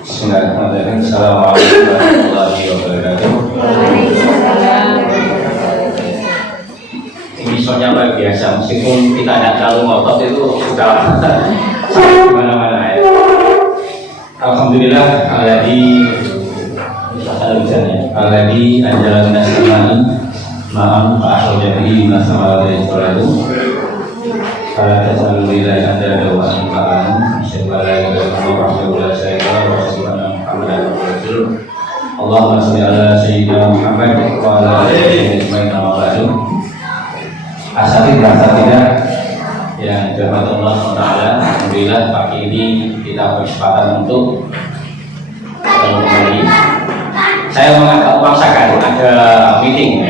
Bismillahirrahmanirrahim. Assalamualaikum warahmatullahi wabarakatuh. Ini soalnya luar biasa, meskipun kita tidak terlalu ngotot itu sudah gimana-mana ya. Alhamdulillah alladzi anjala minas samai ma'an fa'akhrajabihi minas samawati wal ardi. Fala tasalu lillahi andada wa anfa'an asyhadu an la ilaha illallah wa la syarika lahu wa asyhadu anna Muhammadan rasulullah. Allahumma shalli ala sayyidina Muhammad wa ala alihi wa sahbihi. Asatidz yang dirahmati Allah Taala, alhamdulillah pagi ini kita berkesempatan untuk kembali. Saya mengagak memaksakan ada meeting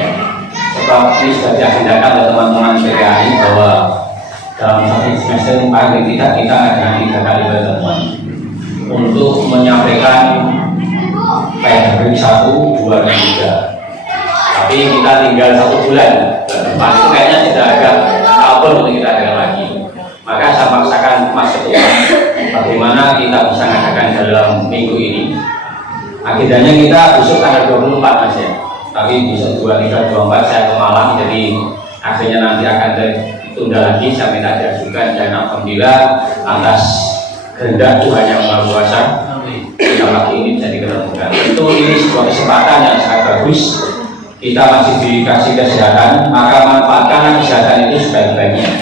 sebab ini sudah diagendakan oleh teman-teman PKI bahwa dalam satu semester paling tidak kita ada 3 kali pertemuan untuk menyampaikan PHB 1, 2, dan 3. Tapi kita tinggal 1 bulan, depan itu kayaknya tidak ada apapun untuk kita adakan lagi. Maka saya paksakan Mas Ketua bagaimana kita bisa mengadakan dalam minggu ini. Agendanya kita besok tanggal 24 Mas ya, tapi besok 23, 24 saya ke Malang, jadi akhirnya nanti akan ditunda lagi. Saya minta diajukan dan alhamdulillah atas kehendak Tuhan yang Maha Kuasa kita pagi ini bisa diketemukan. Tentu ini sebuah kesempatan yang sangat bagus. Kita masih dikasih kesehatan, maka manfaatkan kesehatan itu sebaik-baiknya.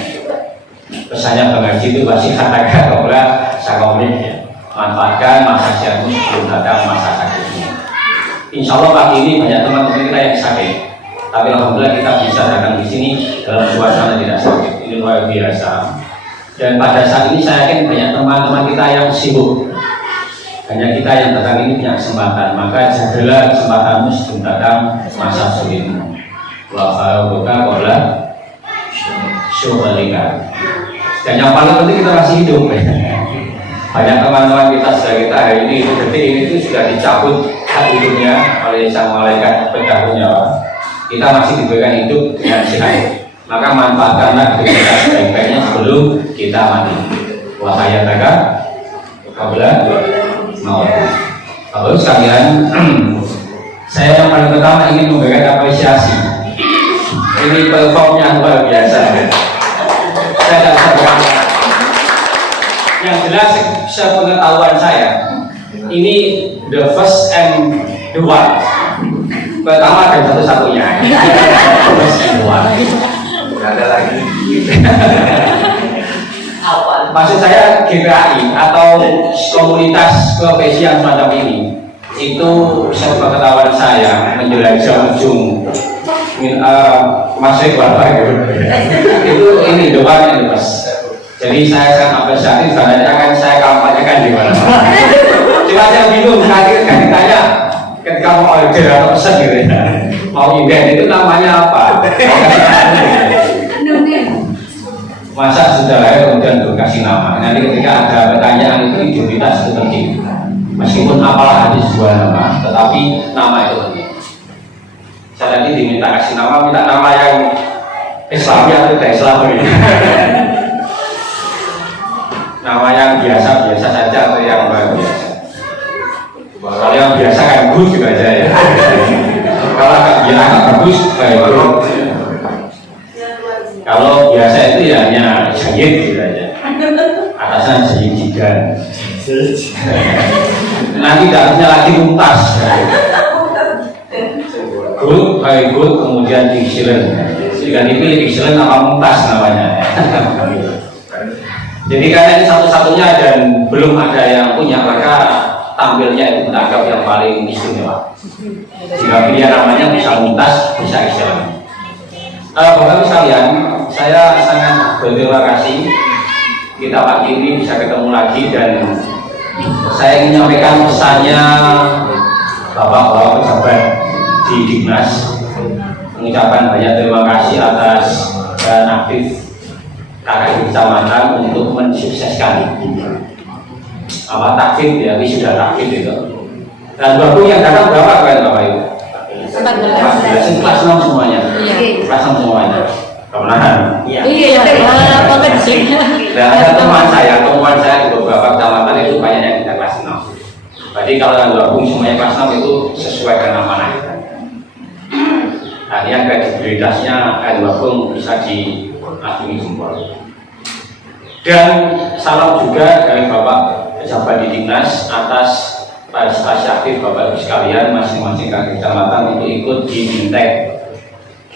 Pesannya Bang Haji itu pasti katakan bahwa saya ngomong ya, manfaatkan masa sehatmu sebelum datang masa sakitmu. Insya Allah pagi ini banyak teman-teman kita yang sakit, tapi alhamdulillah kita bisa datang di sini dalam suasana tidak sakit. Ini luar biasa. Dan pada saat ini saya yakin banyak teman-teman kita yang sibuk. Hanya kita yang datang ini punya kesempatan, maka jagalah kesempatanmu sebelum datang masa sulitmu. Wa fa'aluka qala syu'alika. Dan yang paling penting kita masih hidup. Banyak teman-teman kita sudah kita hari ini, detik ini itu sudah dicabut hak hidupnya oleh sang malaikat pencabut nyawa. Kita masih diberikan hidup dengan sehat. Maka manfaatkanlah hidup kita sebaik-baiknya sebelum kita mati. Wa hayataka qabla maut. Bapak sekalian, saya yang paling pertama ingin memberikan apresiasi. Ini performnya luar biasa. Saya tidak bisa berkata. Yang jelas sepengetahuan saya, ini the first and the one. Pertama dan satu-satunya. First and one. Tidak ada lagi. Maksud saya GPAI atau komunitas profesi yang semacam ini itu sepengetahuan saya menjelajah ujung masuk bapak gitu. Itu ini doanya nih Mas. Jadi saya sangat apresiatif karena akan saya kampanyekan di mana. Cuma saya bingung nanti ditanya ketika mau order atau pesan gitu ya, mau event itu namanya apa? Masa sudah lahir kemudian berkasih nama. Nanti ketika ada pertanyaan itu identitas itu penting. Meskipun apalah hadis 2 nama, tetapi nama itu penting. Saya tadi diminta kasih nama, minta nama yang Islami atau tidak Islami. Nama yang biasa-biasa saja atau yang luar biasa. Kalau yang biasa kan bagus juga aja ya. Kalau agak bagus, baik. Kalau biasa itu ya hanya Sayyid gitu aja. Atasan Sayyid Jidan. Nanti harusnya lagi Mumtaz. Good, very good, kemudian excellent. Jika dipilih excellent apa Mumtaz namanya. Jadi karena ini satu-satunya dan belum ada yang punya, maka tampilnya itu menangkap yang paling istimewa. Jika pilihan namanya bisa Mumtaz, bisa excellent. Bapak-Ibu sekalian, saya sangat berterima kasih kita pagi ini bisa ketemu lagi dan saya ingin menyampaikan pesannya Bapak-Bapak pejabat di Dignas, mengucapkan banyak terima kasih atas dan aktif kakak kecamatan untuk mensukseskan takfid ya, ini sudah takfid itu. Dan Bapak yang datang berapa kan Bapak Ibu? 14 kelas 6 semuanya. Kelas 6 semuanya. Kemenahan. Iya. Dan ada teman saya di beberapa kecamatan itu banyak yang tidak kelas 6. Jadi kalau yang gabung semuanya kelas 6 itu sesuai dengan amanah. Nah, yang kredibilitasnya yang gabung bisa diacungi jempol. Dan salam juga dari Bapak pejabat di Dinas atas prestasi aktif Bapak Ibu sekalian masing-masing kecamatan untuk ikut di Bintek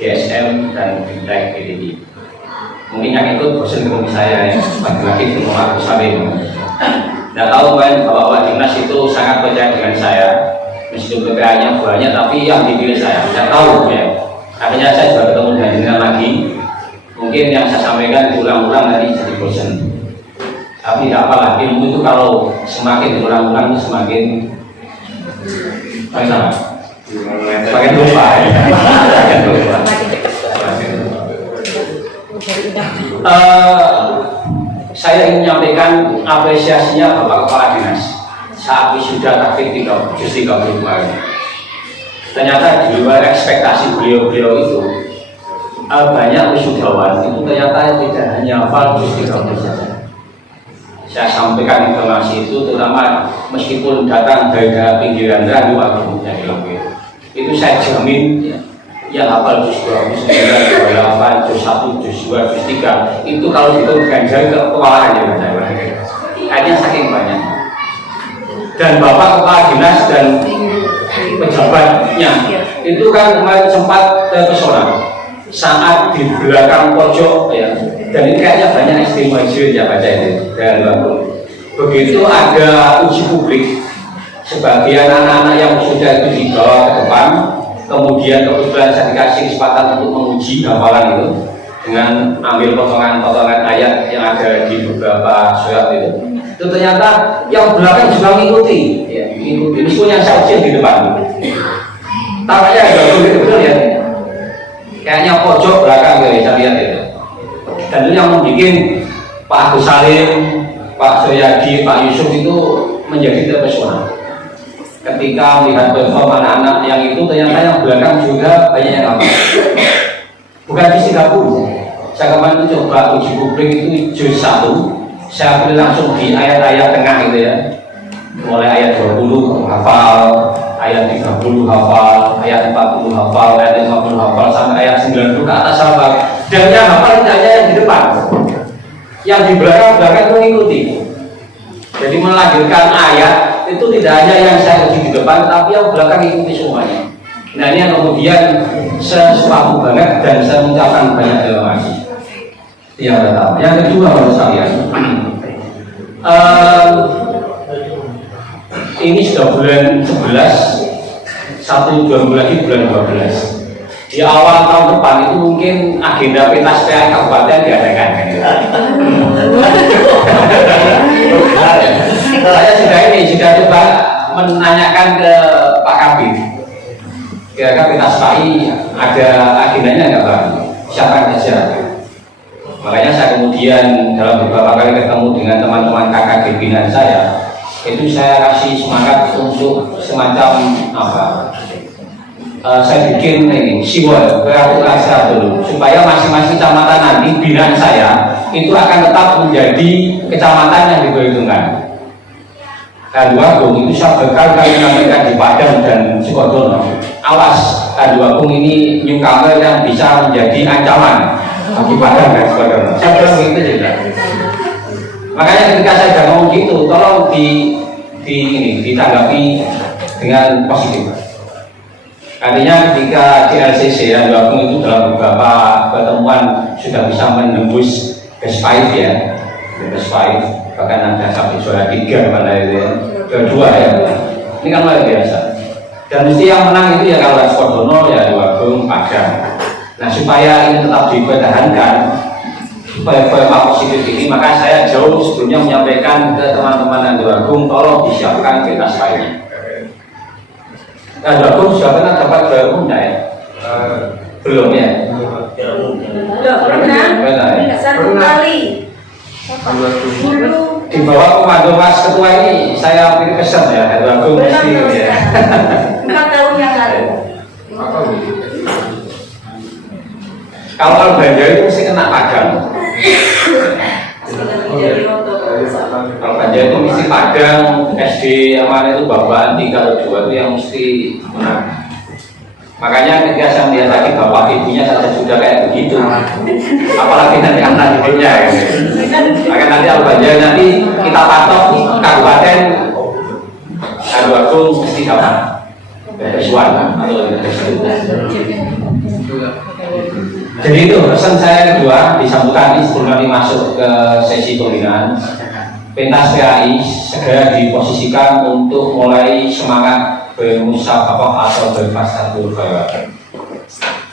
GSM dan Bintek PDI. Mungkin yang ikut bosan ketemu saya ya, lagi-lagi ketemu Aku Salim. Tidak tahu kan Bapak Dinas itu sangat percaya dengan saya, meskipun PPA-nya banyak tapi yang dipilih saya. Tidak tahu ya. Akhirnya saya juga ketemu dengan lagi. Mungkin yang saya sampaikan diulang-ulang nanti jadi bosan. Tapi tidak apalah, ilmu itu kalau semakin diulang-ulang semakin semakin lupa. Saya ingin menyampaikan apresiasinya Bapak Kepala Dinas saat wisuda taktik 32. Ternyata di luar ekspektasi beliau itu banyak wisudawan itu ternyata tidak hanya hafal juz 30 saja. Saya sampaikan informasi itu terutama meskipun datang dari pinggiran Randu Agung yang dilakukan itu saya jamin yang hafal juz 29, 28, juz 1, juz 2, juz 3 itu kalau itu ganjal ke kepala aja hanya saking banyak. Dan Bapak Kepala Dinas dan pejabatnya itu kan kemarin sempat terpesona saat di belakang pojok ya, dan ini kayaknya banyak istimewa ya baca itu dan begitu ada uji publik sebagian anak-anak yang sudah itu dibawa ke depan, kemudian kebetulan saya dikasih kesempatan untuk menguji hafalan itu dengan ambil potongan-potongan ayat yang ada di beberapa surat itu ternyata yang belakang juga mengikuti ya, mengikuti meskipun yang saya ujian di depan tampaknya agak betul ya, kayaknya pojok belakang ya saya lihat itu. Dan itu yang membuat Pak Agus Salim, Pak Soyadi, Pak Yusuf itu menjadi terpesona ketika melihat perform anak-anak yang itu ternyata yang belakang juga banyak yang apa bukan di Singapura. Saya kemarin itu coba uji publik itu juz 1 saya pilih langsung di ayat-ayat tengah gitu ya, mulai ayat 20 hafal, ayat 30 hafal, ayat 40 hafal, ayat 50 hafal, sampai ayat 90 ke atas hafal. Dan yang hafal tidak hanya yang di depan, yang di belakang mengikuti. Jadi melanjutkan ayat itu tidak hanya yang saya uji di depan, tapi yang belakang ikuti semuanya. Nah ini yang kemudian sesuatu banget dan saya mengucapkan banyak terima kasih. Yang pertama, yang kedua menurut saya, ini sudah bulan 11, 1-2 bulan lagi bulan 12. Di awal tahun depan itu mungkin agenda pentas PA Kabupaten diadakan. Saya sudah coba menanyakan ke Pak Kabir, kira-kira pentas PAI ada agendanya nggak Pak? Siapa saja? Makanya saya kemudian dalam beberapa kali ketemu dengan teman-teman kakak pimpinan saya, itu saya kasih semangat untuk semacam apa? Saya bikin ini siwal peraturan saya dulu supaya masing-masing kecamatan nanti binaan saya itu akan tetap menjadi kecamatan yang diperhitungkan. Kaduagung itu saya berkali-kali menyampaikan di Padang dan Sukodono, awas Kaduagung ini newcomer yang bisa menjadi ancaman bagi Padang dan Sukodono. Saya bilang begitu juga. Makanya ketika saya sudah ngomong gitu, tolong ditanggapi dengan positif. Artinya ketika di LCC Kaduagung itu dalam beberapa pertemuan sudah bisa menembus best 5 ya, best 5, bahkan ada sampai juara 3 pada itu ya, kedua ya. Ini kan luar biasa. Dan mesti yang menang itu ya kalau Sukodono ya Kaduagung, Padang. Nah supaya ini tetap dipertahankan, supaya pola positif ini, maka saya jauh sebelumnya menyampaikan ke teman-teman Kaduagung, tolong disiapkan pentas lainnya. Kaduagung sudah pernah dapat berumumnya ya? Belum ya? Pernah. Satu kali. Di bawah komando Mas Ketua ini saya pilih kesan ya, Kaduagung mesti ya. 4 tahun yang lalu. Kalau Banjar itu mesti kena Padang. Kalau Banjar itu mesti Padang, SD yang mana itu bapaan 3 atau 2 itu yang mesti menang. Makanya ketika saya melihat tadi bapak ibunya saja sudah kayak begitu, apalagi nanti anak ibunya ya. Maka nanti Al-Banjar nanti kita patok kabupaten Agung mesti dapat Besuan atau jadi itu pesan saya kedua disambutkan ini sebelum nanti masuk ke sesi pembinaan. Pentas PAI segera diposisikan untuk mulai semangat bermusyawarah atau berfastatul khairat.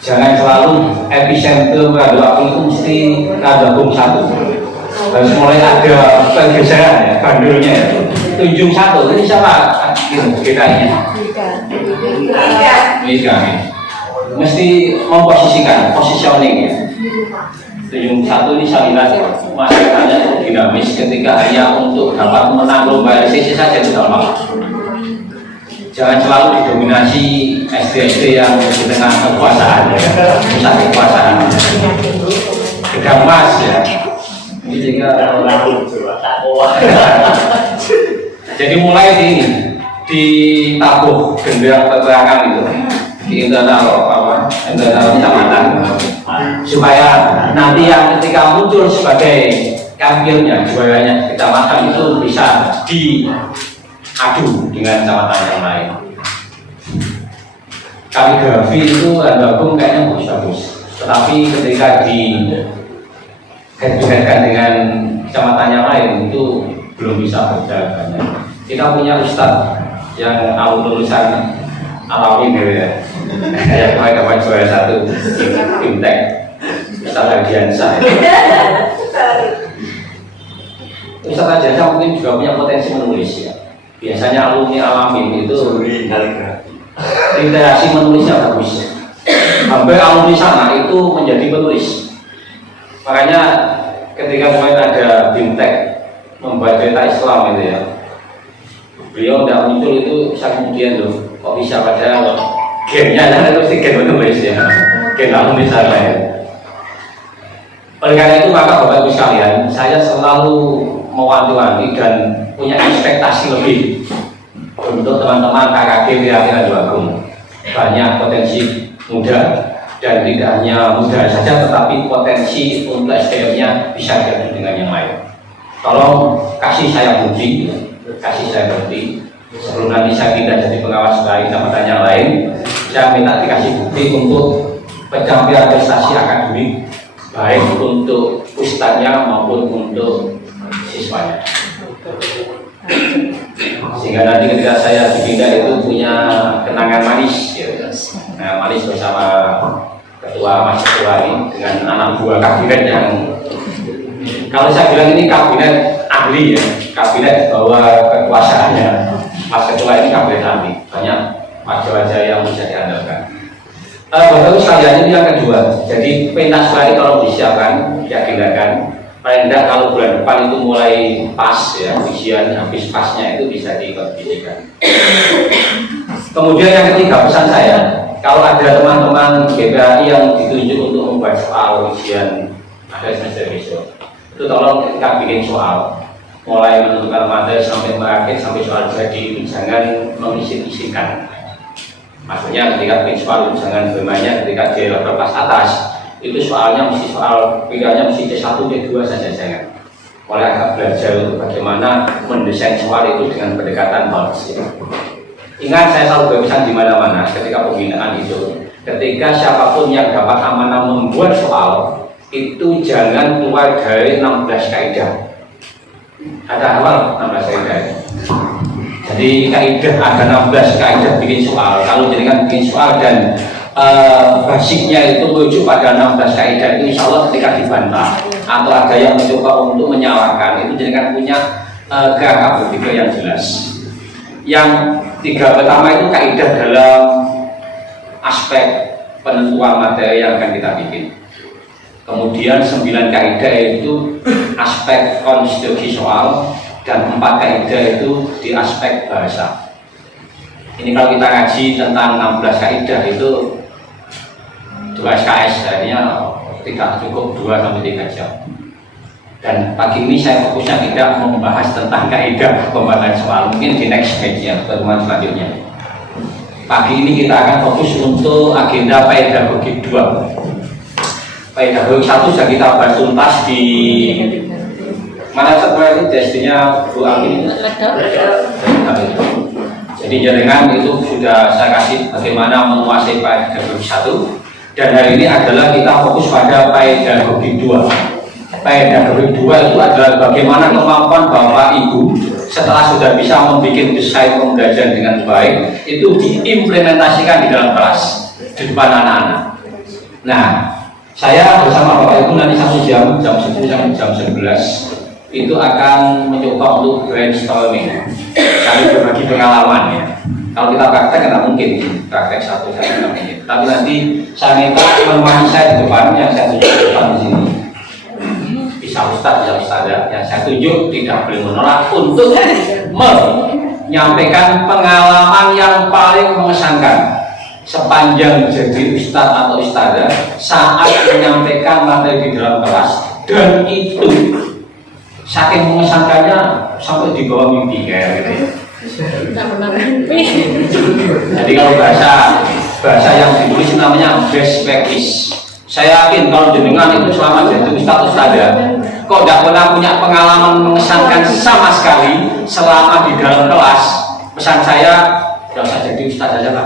Jangan selalu epicentrum Radul itu mesti Radul 1. Harus mulai ada pergeseran ya, bandulnya ya. Tunjung 1 ini siapa kita ini? Tiga. Mesti memposisikan, positioning ya. Tunjung 1 ini saya lihat masyarakatnya cukup dinamis ketika hanya untuk dapat menang lomba RCC saja itu dalam. Jangan selalu didominasi SD-SD yang di tengah kekuasaan, pusat kekuasaan. Gedang Mas ya. Ini juga jadi mulai ditabuh genderang peperangan itu di internal kecamatan supaya nanti yang ketika muncul sebagai kampilnya juaranya kecamatan itu bisa diadu dengan kecamatan yang lain. Kaligrafi itu Agung kayaknya bagus, tetapi ketika dikaitkan dengan kecamatan yang lain itu belum bisa berjalan banyak. Kita punya ustadz yang lulusan Alawin ya, saya kemarin dapat juara 1 Fintech, Ustadz Ardiansyah. Ustadz Ardiansyah mungkin juga punya potensi menulis ya. Biasanya alumni Alawin itu literasi menulisnya bagus. Hampir alumni sana itu menjadi penulis. Makanya ketika kemarin ada Fintech membuat cerita Islam itu ya, beliau tidak muncul itu saya kemudian loh, kok bisa padahal gennya itu sih gen menulis ya, gen alumni sana ya. Oleh karena itu maka Bapak Ibu sekalian, saya selalu mewanti-wanti dan punya ekspektasi lebih untuk teman-teman KKG Wilayah Agung. Banyak potensi muda dan tidak hanya muda saja, tetapi potensi untuk SDM-nya bisa diadu dengan yang lain. Tolong kasih saya bukti, sebelum nanti saya tidak jadi pengawas baik kecamatan yang lain, saya minta dikasih bukti untuk pencapaian prestasi akademik baik untuk ustadznya maupun untuk siswanya, sehingga nanti ketika saya dipindah itu punya kenangan manis ya. Nah, manis bersama Mas Ketua ini dengan anak buah kabinet yang kalau saya bilang ini kabinet ahli ya, kabinet bahwa kekuasaannya Mas Ketua ini kabinet ahli, banyak wajah-wajah yang bisa diandalkan. Bapak Ibu sekalian, ini yang kedua. Jadi pentas lari kalau disiapkan, diagendakan, paling tidak kalau bulan depan itu mulai pas ya, ujian habis pasnya itu bisa dikompetisikan. Kemudian yang ketiga pesan saya, kalau ada teman-teman GPAI yang ditunjuk untuk membuat soal ujian ada semester besok, itu tolong ketika bikin soal, mulai menentukan materi sampai merakit sampai soal jadi itu jangan mengisi-isikan. Maksudnya ketika bikin soal jangan bermainnya ketika di level kelas atas itu soalnya mesti soal pilihannya mesti C1, C2 saja jangan. Mulai agak belajar untuk bagaimana mendesain soal itu dengan pendekatan policy. Ingat saya selalu berpesan di mana-mana ketika pembinaan itu, ketika siapapun yang dapat amanah membuat soal itu jangan keluar dari 16 kaidah. Ada hafal 16 kaidah. Jadi kaidah ada 16 kaidah bikin soal. Kalau jadikan bikin soal dan basicnya itu merujuk pada 16 kaidah itu insya Allah ketika dibantah atau ada yang mencoba untuk menyalahkan itu jadikan punya kerangka berpikir yang jelas. Yang 3 pertama itu kaidah dalam aspek penentuan materi yang akan kita bikin. Kemudian 9 kaidah itu aspek konstruksi soal dan 4 kaidah itu di aspek bahasa. Ini kalau kita ngaji tentang 16 kaidah itu 2 SKS, akhirnya tidak cukup 2 sampai 3 jam. Dan pagi ini saya fokusnya tidak membahas tentang kaidah pembahasan soal, mungkin di next page ya, pertemuan selanjutnya. Pagi ini kita akan fokus untuk agenda pedagogi 2. Pedagogi 1 sudah kita bahas tuntas di mana sebenarnya testinya Bu Amin. Jadi jaringan itu sudah saya kasih bagaimana menguasai pedagogi 1. Dan hari ini adalah kita fokus pada pedagogi 2. Pedagogi 2 itu adalah bagaimana kemampuan Bapak Ibu setelah sudah bisa membuat desain pembelajaran dengan baik itu diimplementasikan di dalam kelas di depan anak-anak. Nah, saya bersama Bapak Ibu nanti 1 jam 10 sampai jam 11 itu akan mencoba untuk brainstorming, kami berbagi pengalaman ya. Kalau kita praktek nggak mungkin praktek 1 menit, tapi nanti saya minta menemani saya di depan, yang saya tunjuk di depan di sini. Bisa Ustadz, bisa Ustadzah, yang saya tunjuk tidak boleh menolak untuk menyampaikan pengalaman yang paling mengesankan sepanjang jadi Ustadz atau Ustadzah saat menyampaikan materi di dalam kelas, dan itu saking mengesankannya sampai di bawah mimpi kayak gitu ya. Jadi kalau bahasa yang ditulis namanya best practice. Saya yakin kalau jenengan itu selama jadi Ustadz Ustadzah kok tidak pernah punya pengalaman mengesankan sama sekali selama di dalam kelas, pesan saya tidak usah jadi Ustadz aja lah.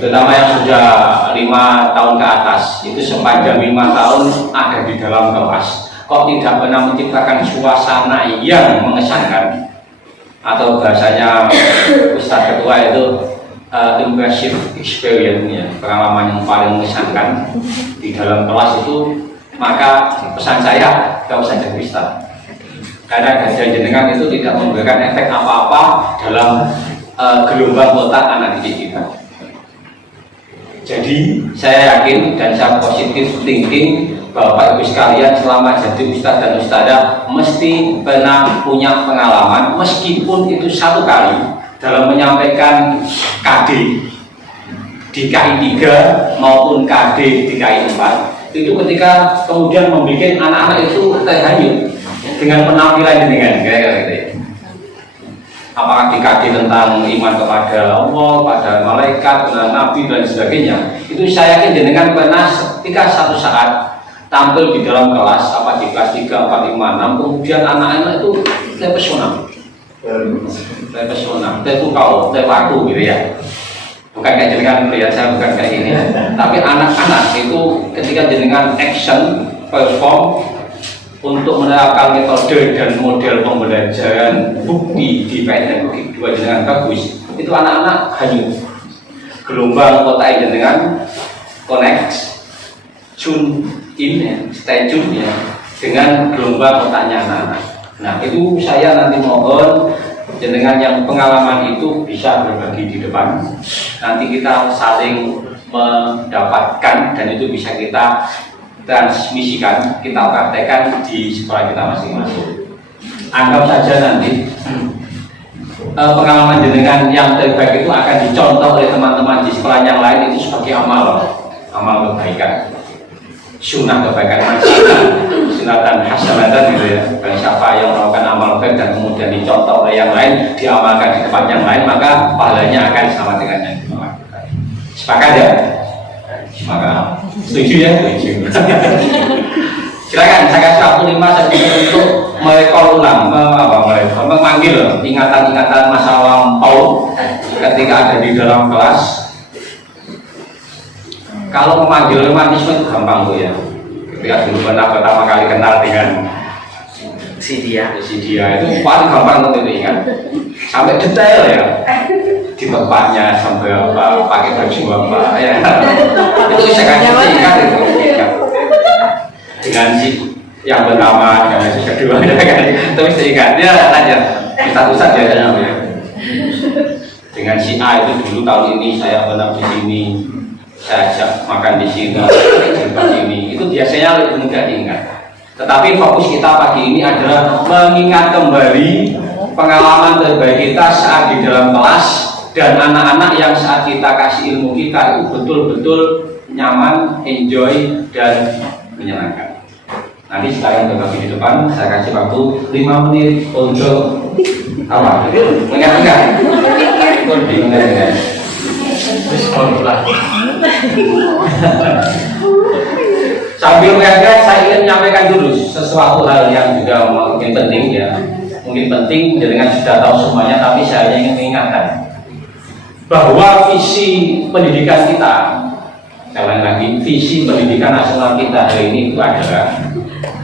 Terutama yang sudah 5 tahun ke atas, itu sepanjang 5 tahun ada di dalam kelas kok tidak pernah menciptakan suasana yang mengesankan, atau bahasanya Ustadz Ketua itu impressive experience ya, pengalaman yang paling mengesankan di dalam kelas itu, maka pesan saya tidak usah jadi Ustadz, karena kajian jenengan itu tidak memberikan efek apa-apa dalam gelombang otak anak didik kita. Jadi saya yakin dan saya positif thinking Bapak Ibu sekalian selama jadi Ustadz dan Ustadzah mesti pernah punya pengalaman, meskipun itu 1 kali dalam menyampaikan KD di KI 3 maupun KD di KI 4, itu ketika kemudian membuat anak-anak itu terhanyut dengan penampilan dengan kira-kira gitu ya. Apakah di KD tentang iman kepada Allah, pada malaikat, pada nabi dan sebagainya, itu saya yakin jenengan pernah ketika satu saat tampil di dalam kelas, apa di kelas 3, 4, 5, 6, kemudian anak-anak itu terpesona, terpukau, terpaku gitu ya. Bukan kayak jenengan melihat saya bukan kayak ini, tapi anak-anak itu ketika jenengan action, perform untuk menerapkan metode dan model pembelajaran bukti di pedagogi 2 jenengan bagus, itu anak-anak hanyut. Gelombang otak jenengan connect, tune in ya, stay tune ya dengan gelombang otaknya anak-anak. Nah itu saya nanti mohon jenengan yang pengalaman itu bisa berbagi di depan. Nanti kita saling mendapatkan dan itu bisa kita transmisikan, kita praktekkan di sekolah kita masing-masing. Anggap saja nanti pengalaman jenengan yang terbaik itu akan dicontoh oleh teman-teman di sekolah yang lain itu sebagai amal kebaikan, sunnah kebaikan, sunatan hasanatan gitu ya. Dan siapa yang melakukan amal baik dan kemudian dicontoh oleh yang lain, diamalkan di tempat yang lain, maka pahalanya akan sama dengan yang dilakukan. Sepakat ya? Maka setuju ya? Setuju. Silakan saya kasih waktu 5 detik untuk merekol ulang, memanggil ingatan-ingatan masa lampau ketika ada di dalam kelas. Kalau memanggil romantisme itu gampang tuh ya. Ketika dulu pertama kali kenal dengan si dia itu paling gampang untuk diingat, sampai detail ya. Di tempatnya sampai apa, pakai baju apa ya, itu bisa kasih ikat itu dengan si yang pertama dengan si kedua itu bisa ikat dia lanjut kita pusat ya dengan si A itu dulu tahun ini saya pernah di sini, saya ajak makan di sini, ini itu biasanya lebih mudah diingat. Tetapi fokus kita pagi ini adalah mengingat kembali pengalaman terbaik kita saat di dalam kelas dan anak-anak yang saat kita kasih ilmu kita itu betul-betul nyaman, enjoy, dan menyenangkan. Nanti sekarang berbagi di depan, saya kasih waktu 5 menit untuk apa? Mengingat-ingat. Mengingat-ingat. Sambil mengingat, saya ingin menyampaikan dulu sesuatu hal yang juga mungkin penting ya. Mungkin penting, dengan sudah tahu semuanya, tapi saya ingin mengingatkan bahwa visi pendidikan kita, saya ulangi lagi, visi pendidikan nasional kita hari ini itu adalah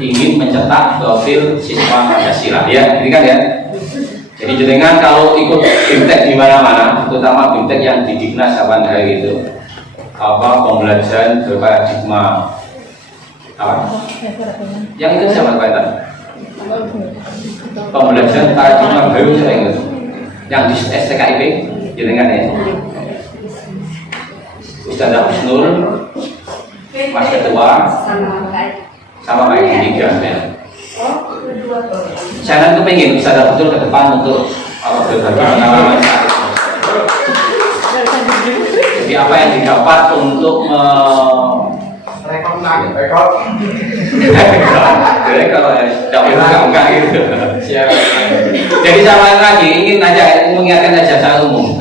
ingin mencetak profil siswa Pancasila, ya, ini kan ya. Jadi jenengan kalau ikut BIMTEK di mana-mana, terutama BIMTEK yang di Dignas kapan hari itu, apa pembelajaran berparadigma, apa? Yang itu siapa Pak? Pembelajaran paradigma baru saya ingat, yang di STKIP, jenengan ya. Ustaz Husnul, Mas Ketua, sama Pak Tiga ya. Saya nanti pengen bisa ada betul ke depan untuk berbagi pengalaman saat itu. Jadi apa yang didapat untuk rekor. Jadi kalau tidak buka gitu. Jadi sama lagi ingin aja mengingatkan aja secara umum.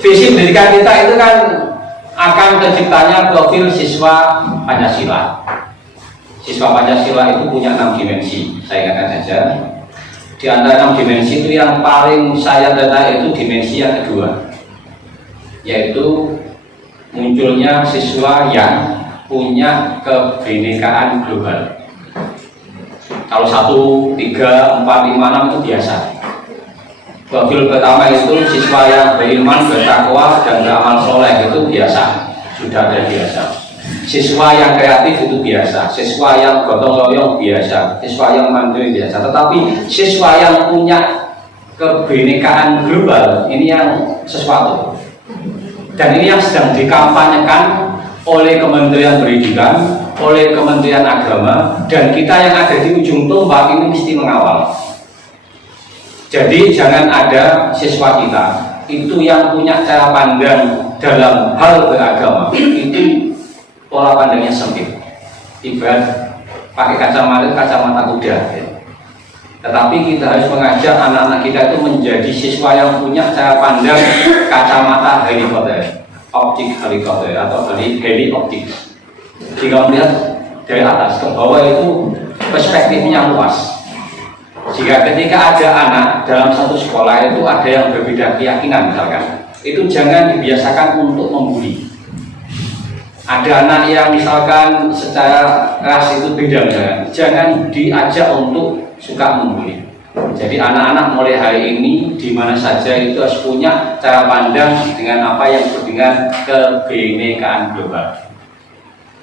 Visi pendidikan kita itu kan akan terciptanya profil siswa Pancasila. Siswa Pancasila itu punya 6 dimensi, saya ingatkan saja. Di antara 6 dimensi itu yang paling saya data itu dimensi yang kedua, yaitu munculnya siswa yang punya kebinekaan global. Kalau 1, 3, 4, 5, 6 itu biasa. Profil pertama itu siswa yang beriman, bertakwa, dan beramal soleh, itu biasa, sudah ada biasa. Siswa yang kreatif itu biasa, siswa yang gotong royong biasa, siswa yang mandiri biasa. Tetapi siswa yang punya kebinekaan global ini yang sesuatu. Dan ini yang sedang dikampanyekan oleh Kementerian Pendidikan, oleh Kementerian Agama, dan kita yang ada di ujung tombak ini mesti mengawal. Jadi jangan ada siswa kita itu yang punya cara pandang dalam hal beragama itu pola pandangnya sempit, ibarat pakai kacamata kuda. Tetapi kita harus mengajak anak-anak kita itu menjadi siswa yang punya cara pandang kacamata helikopter, optik helikopter atau heli optik. Jika melihat dari atas ke bawah itu perspektifnya luas. Jika ketika ada anak dalam satu sekolah itu ada yang berbeda keyakinan misalkan, itu jangan dibiasakan untuk membuli. Ada anak yang misalkan secara ras itu beda misalkan, jangan diajak untuk suka membuli. Jadi anak-anak mulai hari ini di mana saja itu harus punya cara pandang dengan apa yang disebut dengan kebinekaan global.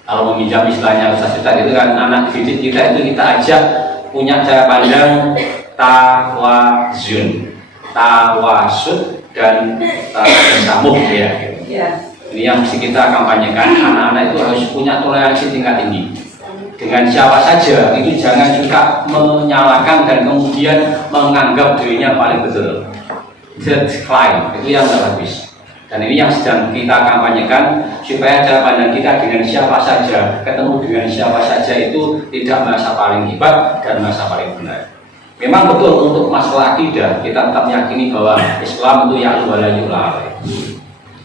Kalau meminjam istilahnya Ustaz itu kan anak didik kita itu kita ajak punya cara pandang tawazun, tawasud, dan tasamuh ya. Ini yang mesti kita kampanyekan, anak-anak itu harus punya toleransi tingkat tinggi dengan siapa saja. Itu jangan suka menyalahkan dan kemudian menganggap dirinya paling betul. Decline, itu yang tidak bagus. Dan ini yang sedang kita kampanyekan supaya cara pandang kita dengan siapa saja, ketemu dengan siapa saja itu tidak merasa paling hebat dan merasa paling benar. Memang betul untuk masalah akidah kita tetap meyakini bahwa Islam itu ya'lu wa la yu'la alaih.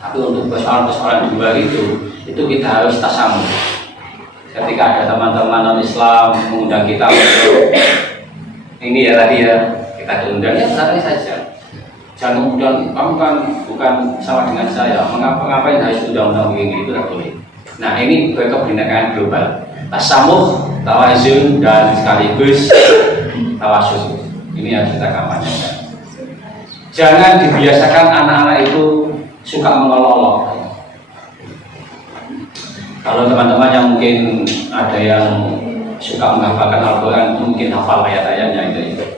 Tapi untuk persoalan-persoalan di luar itu kita harus tasamuh. Ketika ada teman-teman non-Islam mengundang kita untuk ini ya tadi ya, kita diundang ya santai saja. Jangan kemudian kamu kan bukan sama dengan saya, ngapain harus undang-undang begini, itu tidak boleh. Nah ini kebinekaan global, tasamuh, tawazun, dan sekaligus tawasud. Ini harus kita kampanyekan. Jangan dibiasakan anak-anak itu suka mengelolok. Kalau teman-teman yang mungkin ada yang suka menghafalkan Al-Quran, mungkin hafal ayat-ayatnya itu.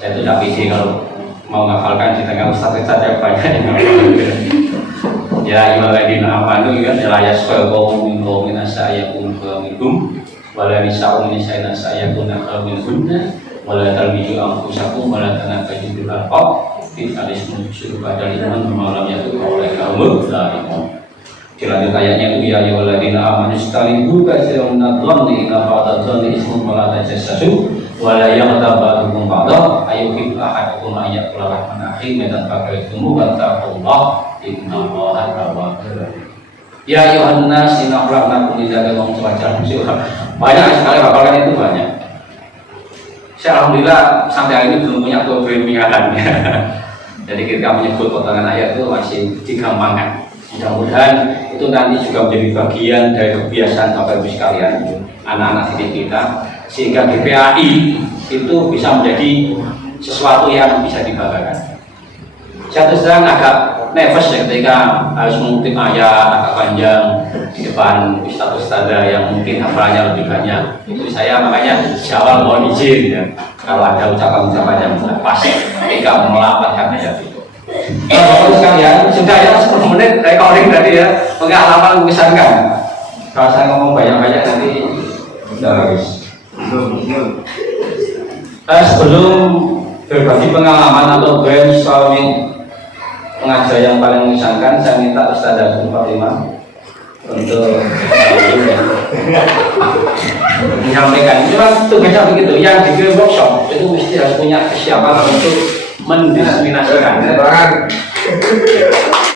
Saya itu tidak pede kalau mau menghafalkan di tengah ustadz saja banyak yang menghafalkan. Ya ayyuhalladzina amanu la yaskhar qaumun min qaumin asa yakunu minhum wala nisa'un min nisa'in asa yakuna minhunna wala talmizu anfusakum wala tanaqaju bil alqab fi alismun syukur pada liman malam yaitu oleh kaum zalimun. Dilanjut ayatnya itu ya ayyuhalladzina amanu istanibu katsiran minadh-dhanni inna ba'dadh-dhanni ismun wa la tajassasu wa la yaghtab ba'dukum ba'dha ayyuhibbu ahadukum an ya'kula lahma akhihi maitan fakarihtumuh wattaqullaha innallaha tawwabur rahim. Ya ayyuhan nas inna khalaqnakum min dzakarin wa unsah. Banyak sekali hafalan itu banyak. Saya alhamdulillah sampai hari ini belum punya keberanian. Jadi ketika menyebut potongan ayat itu masih digampangkan. Mudah-mudahan itu nanti juga menjadi bagian dari kebiasaan Bapak Ibu sekalian, anak-anak didik kita, sehingga GPAI itu bisa menjadi sesuatu yang bisa dibanggakan. Saya terus terang agak nervous ya ketika harus mengutip ayat agak panjang di depan ustadz-ustadzah yang mungkin hafalannya lebih banyak. Itu saya makanya di awal mohon izin ya, kalau ada ucapan-ucapan yang pas ketika melapatkan ayat itu. Bapak sekalian, sudah ya 10 menit recording tadi ya, pengalaman mengesankan. Kalau saya ngomong banyak-banyak nanti udah habis. Sebelum berbagi pengalaman atau brainstorming pengajar yang paling mengesankan, saya minta Ustaz Abdul Fatimah untuk menyampaikan. Cuma tugasnya begitu, yang di workshop itu mesti harus punya kesiapan untuk mendiskriminasikan.